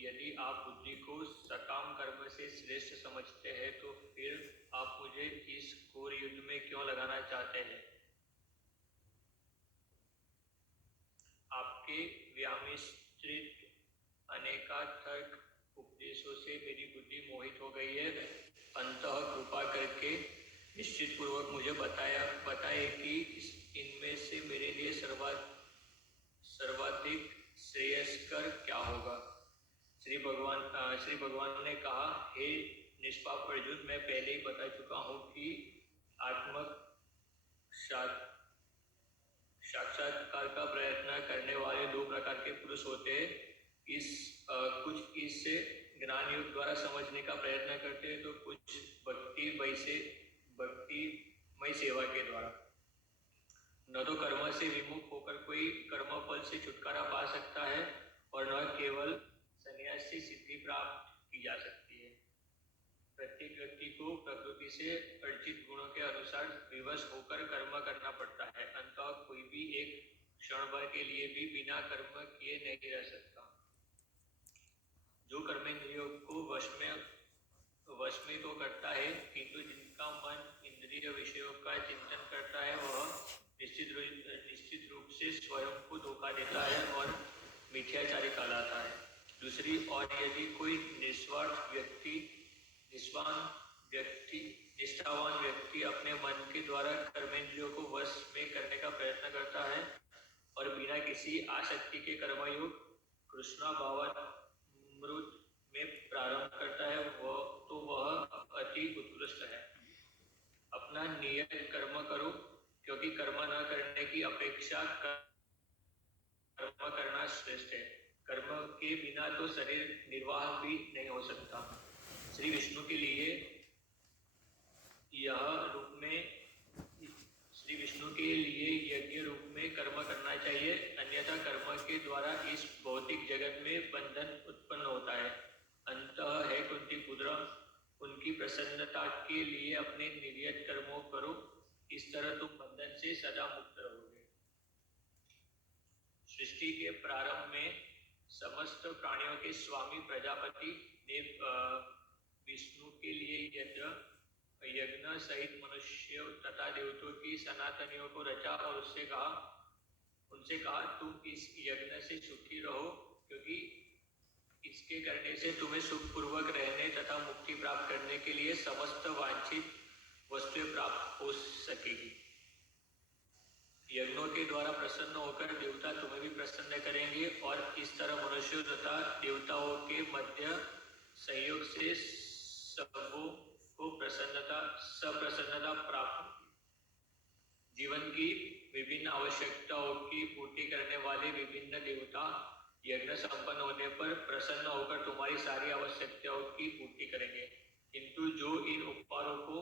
यदि आप बुद्धि को सकाम कर्म से श्रेष्ठ समझते हैं तो फिर आप मुझे इस घोर युद्ध में क्यों लगाना चाहते हैं? आपके व्यामिश्रित अनेकार्थक उपदेशों से मेरी बुद्धि मोहित हो गई है। अंततः कृपा करके निश्चित पूर्वक मुझे बताए कि इनमें से मेरे लिए सर्वाधिक श्रेयस्कर क्या होगा। श्री भगवान ने कहा, हे निष्पाप अर्जुन, मैं पहले ही बता चुका हूँ कि आत्मक साक्षात्कार का प्रयत्न करने वाले दो प्रकार के पुरुष होते हैं। कुछ इससे ज्ञान योग द्वारा समझने का प्रयत्न करते हैं तो कुछ भक्तिमय सेवा के द्वारा। न तो कर्म से विमुख होकर कोई कर्म फल से छुटकारा पा सकता है और न केवल संन्यास से सिद्धि प्राप्त की जा सकती है। प्रत्येक व्यक्ति को प्रकृति से अर्जित गुणों के अनुसार विवश होकर कर्म करना पड़ता है। अंततः कोई भी एक क्षण भर के लिए भी बिना कर्म किए नहीं रह सकता। जो कर्मेंद्रियों को वश में तो करता है, किंतु जिनका मन इंद्रिय विषयों का चिंतन करता है वह निश्चित रूप से स्वयं को धोखा देता है और मिथ्याचारी कहलाता है। दूसरी ओर यदि कोई निष्ठावान व्यक्ति अपने मन के द्वारा कर्मेंद्रियों को वश में करने का प्रयत्न करता है और बिना किसी आसक्ति के कर्मयोग कृष्णा भावामृत में प्रारंभ करता है, वह अति उत्कृष्ट है। अपना नियत कर्म करो, क्योंकि कर्म न करने की अपेक्षा कर्म करना श्रेष्ठ है। कर्म के बिना तो शरीर निर्वाह भी नहीं हो सकता। श्री विष्णु के लिए यज्ञ रूप में कर्म करना चाहिए, अन्यथा कर्म के द्वारा इस भौतिक जगत में बंधन उत्पन्न होता है। अंततः है कुंती पुत्र, उनकी प्रसन्नता के लिए अपने नियत कर्मों करो, इस तरह तुम बंधन से सदा मुक्त रहोगे। सृष्टि के प्रारंभ में समस्त प्राणियों के स्वामी प्रजापति ने विष्णु के लिए यज्ञ सहित मनुष्य तथा देवताओं की सनातनियों को रचा और उनसे कहा तुम इस यज्ञ से सुखी रहो, क्योंकि इसके करने से तुम्हें सुखपूर्वक रहने तथा मुक्ति प्राप्त करने के लिए समस्त वांछित वस्तुएं प्राप्त हो सकेगी। यज्ञों के द्वारा प्रसन्न होकर देवता तुम्हें भी प्रसन्न करेंगे और इस तरह मनुष्यों तथा देवताओं के मध्य संयोग से सबको सप्रसन्नता प्राप्त होगी। जीवन की विभिन्न आवश्यकताओं की पूर्ति करने वाले विभिन्न देवता यज्ञ संपन्न होने पर प्रसन्न होकर तुम्हारी सारी आवश्यकताओं की पूर्ति करेंगे, किंतु जो इन उपहारों को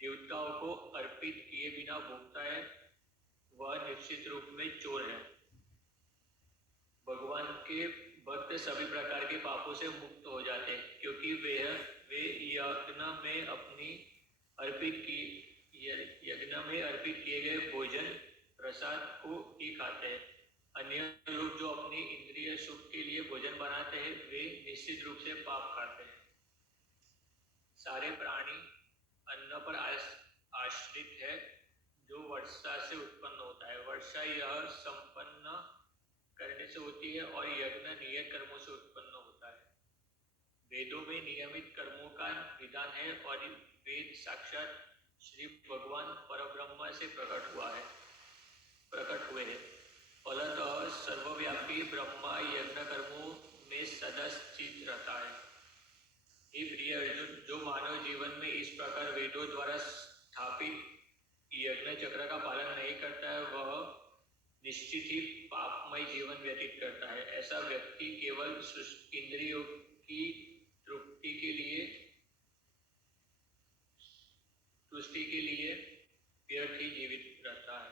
देवताओं को अर्पित किए बिना भोगता है वह निश्चित रूप में चोर है। भगवान के भक्त सभी प्रकार के पापों से मुक्त हो जाते हैं, क्योंकि वे यज्ञ में अर्पित किए गए भोजन प्रसाद को ही खाते हैं। अन्य लोग जो अपनी इंद्रिय सुख के लिए भोजन बनाते हैं वे निश्चित रूप से पाप खाते हैं। सारे प्राणी अन्न पर आश्रित है जो वर्षा से उत्पन्न होता है। वर्षा यह संपन्न करने से होती है और यज्ञ नियत कर्मों से उत्पन्न होता है। वेदों में नियमित कर्मों का विधान है और वेद साक्षात श्री भगवान परब्रह्म से प्रकट हुए हैं। फलतः सर्वव्यापी ब्रह्मा यज्ञ कर्मों में सदा स्थित रहता है। हे प्रिय अर्जुन, जो मानव जीवन में इस प्रकार वेदों द्वारा स्थापित यज्ञ चक्र का पालन नहीं करता है वह निश्चित ही पापमय जीवन व्यतीत करता है। ऐसा व्यक्ति केवल इंद्रियों की तुष्टि के लिए व्यर्थ ही जीवित रहता है,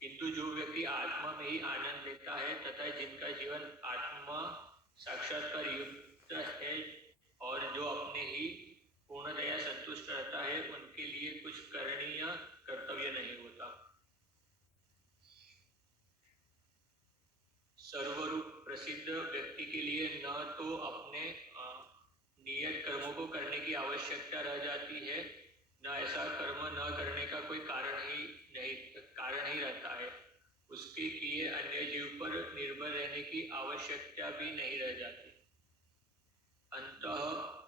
किंतु जो व्यक्ति आत्मा में ही आनंद लेता है तथा जिनका जीवन आत्मा साक्षात्कार युक्त है और जो अपने ही पूर्णतया संतुष्ट रहता है, उनके लिए कुछ करणीय कर्तव्य नहीं होता। सर्वरूप प्रसिद्ध व्यक्ति के लिए न तो कर्मों को करने की आवश्यकता रह जाती है, न ऐसा कर्म न करने का कोई कारण ही रहता है। उसके किए अन्य जीव पर निर्भर रहने की आवश्यकता भी नहीं रह जाती। अंतः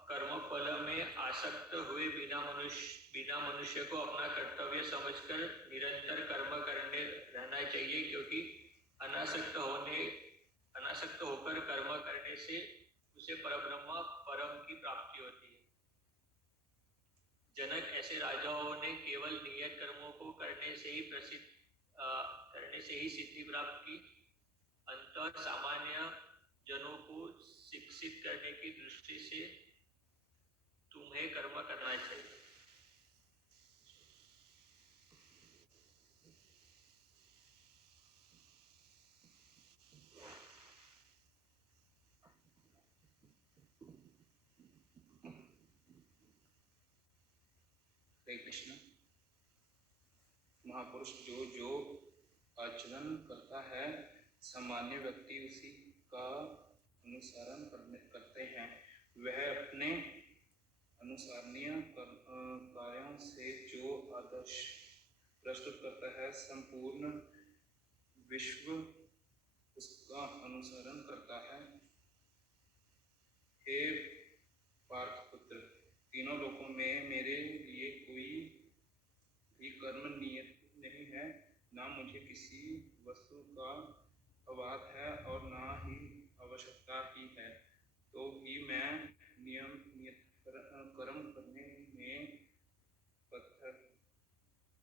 कर्म फल में आसक्त हुए बिना मनुष्य को अपना कर्तव्य समझकर निरंतर कर्म करने रहना चाहिए, क्योंकि अनासक्त होकर कर्म करने से उसे परब्रह्म परम की प्राप्ति होती है। जनक ऐसे राजाओं ने केवल नियत कर्मों को करने से ही सिद्धि प्राप्त की। अंतः सामान्य जनों को शिक्षित करने की दृष्टि से तुम्हें कर्म करना चाहिए। हरे कृष्ण। महापुरुष जो जो आचरण करता है, सामान्य व्यक्ति उसी का अनुसरण करते हैं। वह अपने अनुसरणीय कार्यों से जो आदर्श प्रस्तुत करता है, संपूर्ण विश्व उसका अनुसरण करता है। हे पार्थपुत्र, तीनों लोकों में मेरे लिए कोई भी कर्म नियत नहीं है, ना मुझे किसी वस्तु का अभाव है और ना ही आवश्यकता ही है, तो ही मैं नियत कर्म करने में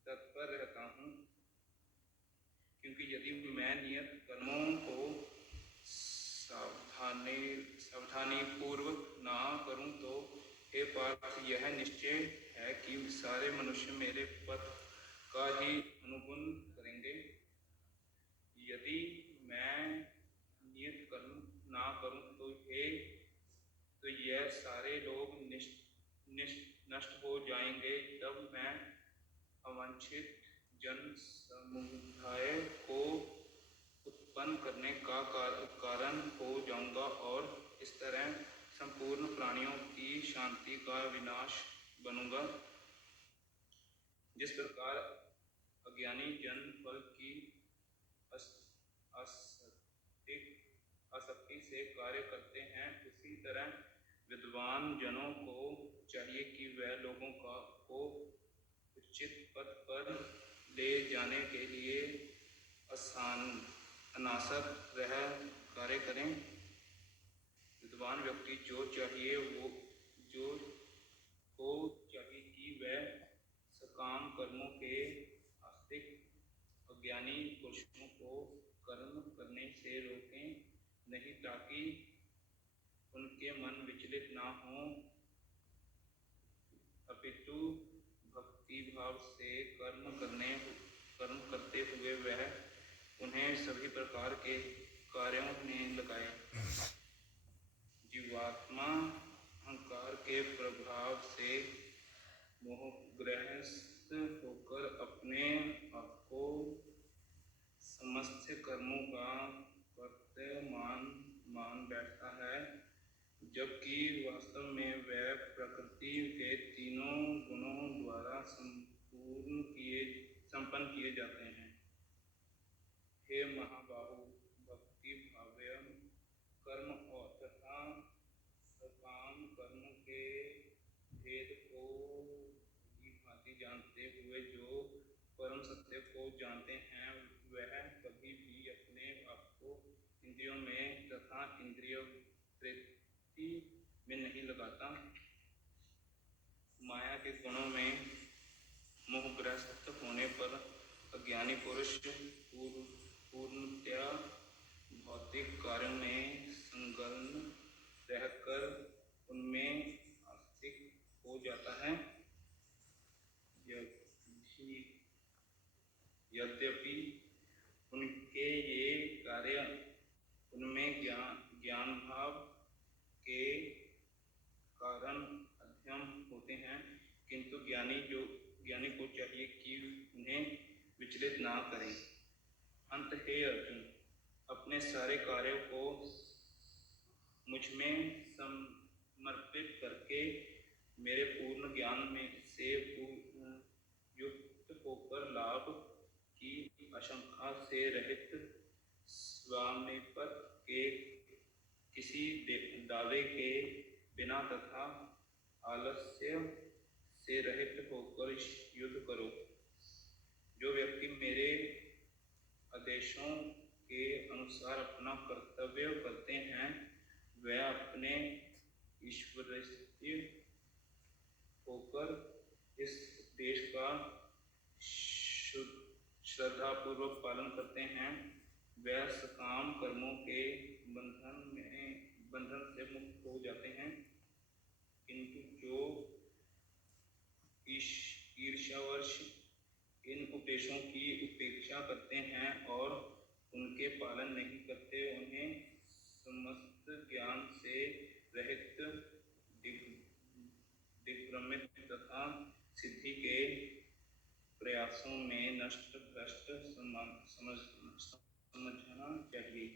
तत्पर रहता हूँ। क्योंकि यदि मैं नियत कर्मों को सावधानी पूर्वक ना करूं तो हे पार्थ, यह निश्चय है कि सारे मनुष्य मेरे पथ का ही अनुगमन करेंगे। यदि मैं नियत कर्म ना करूं तो यह सारे लोग नष्ट हो जाएंगे। तब मैं अवांछित जन समुदाय को उत्पन्न करने का कारण हो जाऊंगा और इस तरह संपूर्ण प्राणियों की शांति का विनाश बनूंगा। जिस प्रकार अज्ञानी जन फल की आसक्ति से कार्य करते हैं, उसी तरह विद्वान जनों को चाहिए कि वह लोगों को उचित पथ पर ले जाने के लिए अनासक्त रह कार्य करें। विद्वान व्यक्ति को चाहिए कि वह सकाम कर्मों के आस्तिक अज्ञानी पुरुषों को कर्म करने से रोकें नहीं, ताकि उनके मन विचलित ना हो, अपितु भक्ति भाव से कर्म करते हुए वह उन्हें सभी प्रकार के कार्यों में लगाए। जीवात्मा अहंकार के प्रभाव से मोहग्रस्त होकर अपने आप को समस्त कर्मों का कर्ता मान बैठता है, जबकि वास्तव में वह प्रकृति के तीनों गुणों द्वारा संपन्न किए जाते हैं। हे महाबाहु, भक्ति भाव्य कर्म और तथा सकाम कर्म के भेद को भांति जानते हुए जो परम सत्य को जानते हैं, वह कभी भी अपने आप को इंद्रियों में तथा इंद्रिय वृत्ति में नहीं लगाता। माया के गुणों में मोहग्रस्त होने पर अज्ञानी पुरुष पूर्णतया भौतिक कार्यों में संलग्न रहकर उनमें आसक्त हो जाता है। यद्यपि उनके ये कार्य उनमें ज्ञान भाव के कारण अध्यम होते हैं, किंतु ज्ञानी को चाहिए कि उन्हें विचलित ना करें। अंत हे अर्जुन, अपने सारे कार्यों को मुझ में समर्पित करके मेरे पूर्ण ज्ञान में से युक्त होकर लाभ की आशंका से रहित, स्वामिपत के किसी दावे के बिना तथा आलस्य से रहित होकर युद्ध करो। जो व्यक्ति मेरे आदेशों के अनुसार अपना कर्तव्य करते हैं, वह अपने ईश्वरीय होकर इस देश का श्रद्धापूर्वक पालन करते हैं, वह सकाम कर्मों के बंधन से मुक्त हो जाते हैं। किंतु जो ईर्ष्यावश इन उपदेशों की उपेक्षा करते हैं और उनके पालन नहीं करते, उन्हें समस्त ज्ञान से रहित, दिग्भ्रमित तथा सिद्धि के प्रयासों में नष्ट भ्रष्ट समझना चाहिए।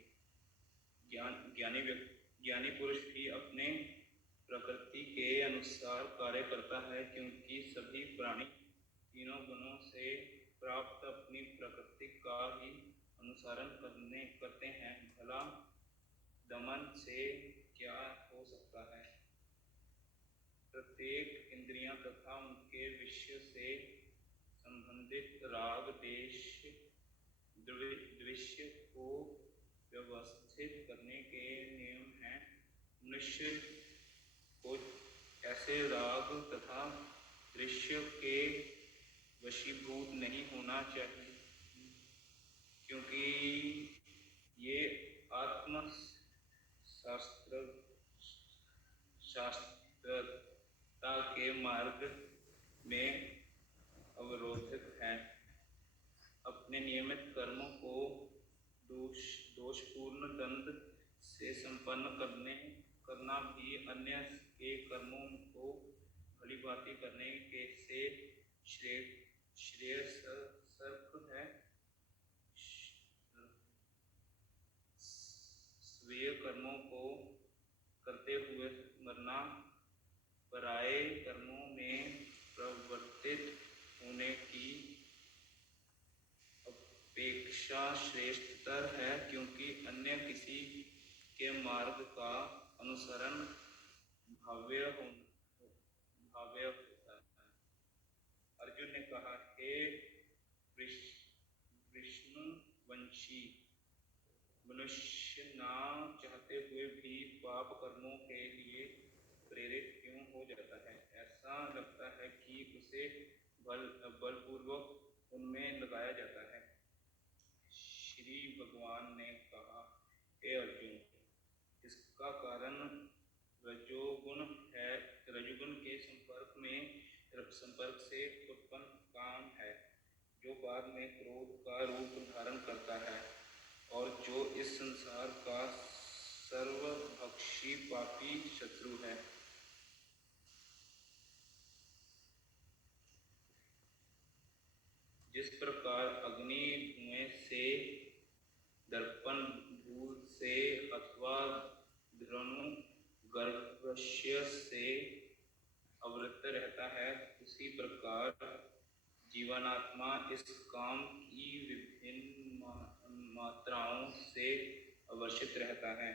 ज्ञानी पुरुष भी अपने प्रकृति के अनुसार कार्य करता है, क्योंकि सभी प्राणी तीनों गुणों से प्राप्त अपनी प्रकृति का ही अनुसरण करते हैं। भला दमन से क्या हो सकता है? प्रत्येक इंद्रियां तथा उनके विषय से संबंधित राग देश दृश्य को व्यवस्थित करने के नियम हैं। मनुष्य को ऐसे राग तथा दृश्य के वशीभूत नहीं होना चाहिए, क्योंकि ये आत्म शास्त्रता के मार्ग में अवरोधक हैं। अपने नियमित कर्मों को दोषपूर्ण दंड से संपन्न करना भी अन्य के कर्मों को भलीभांति करने के से श्रेयस्कर है। स्वीय कर्मों को करते हुए मरना पराये कर्मों में प्रवर्तित होने की अपेक्षा श्रेष्ठतर है, क्योंकि अन्य किसी के मार्ग का अनुसरण भाव्य होता है। अर्जुन ने कहा, हे विष्णुवंशी, मनुष्य ना चाहते हुए भी पाप कर्मों के लिए प्रेरित क्यों हो जाता है? ऐसा लगता है कि उसे बलपूर्वक उनमें लगाया जाता है। श्री भगवान ने कहा, हे अर्जुन, इसका कारण रजोगुण है। रजोगुण के संपर्क से उत्पन्न काम है, जो बाद में क्रोध का रूप धारण करता है और जो इस संसार का सर्वभक्षी पापी शत्रु है। जिस प्रकार अग्नि धुएं से, दर्पण धूल से अथवा धनु गर्भस्य से आवृत रहता है, उसी प्रकार जीवात्मा इस काम की विभिन्न मात्राओं से अवर्षित रहता है।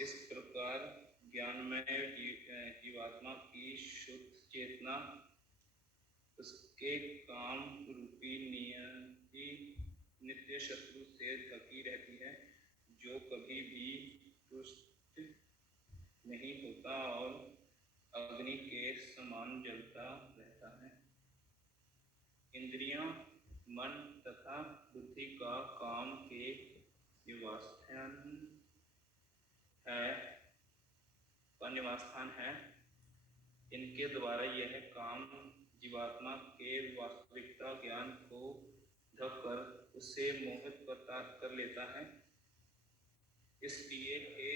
इस प्रकार ज्ञानमय जीवात्मा की शुद्ध चेतना उसके काम रूपी नित्य शत्रु से ढकी रहती है, जो कभी भी तुष्ट नहीं होता और अग्नि के समान जलता रहता है। इंद्रियां, मन तथा बुद्धि का काम के निवासस्थान है। इनके द्वारा यह काम जीवात्मा के वास्तविकता ज्ञान को ढक कर उसे मोहित कर लेता है। इसलिए हे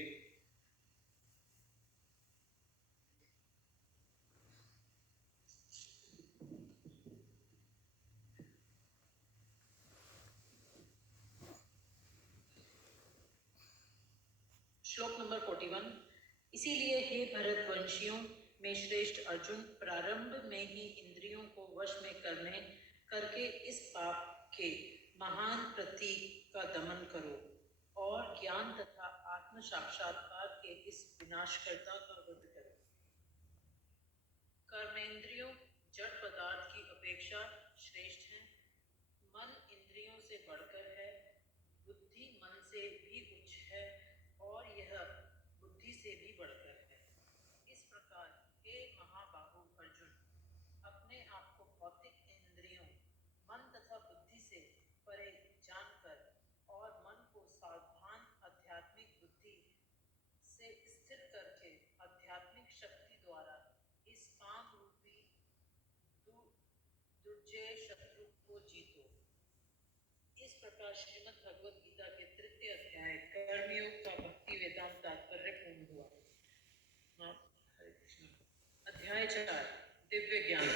श्लोक नंबर 41। इसीलिए हे भरतवंशियों में श्रेष्ठ अर्जुन, प्रारंभ में ही इंद्रियों को वश में करके इस पाप के महान प्रतीक का दमन करो और ज्ञान तथा आत्म साक्षात्कार के इस विनाशकर्ता का वध करो। कर्मेंद्रियों जड़ पदार्थ की अपेक्षा श्रेष्ठ हैं। मन इंद्रियों से बढ़कर है, बुद्धि मन से भी उच्च है और यह बुद्धि से भी बढ़कर है। इस प्रकार हे महाबाहु अर्जुन, अपने आप को भौतिक इंद्रियों, मन तथा बुद्धि से परे जानकर और मन को सावधान आध्यात्मिक बुद्धि से स्थिर करके आध्यात्मिक शक्ति द्वारा इस काम रूपी दुर्जय शत्रु को जीतो। इस प्रकार श्रीमद् भगवद गीता के तृतीय अध्याय कर्मयोग का भक्ति वेदांत तात्पर्य पूर्ण हुआ। हरे कृष्ण। अध्याय 4 दिव्य ज्ञान।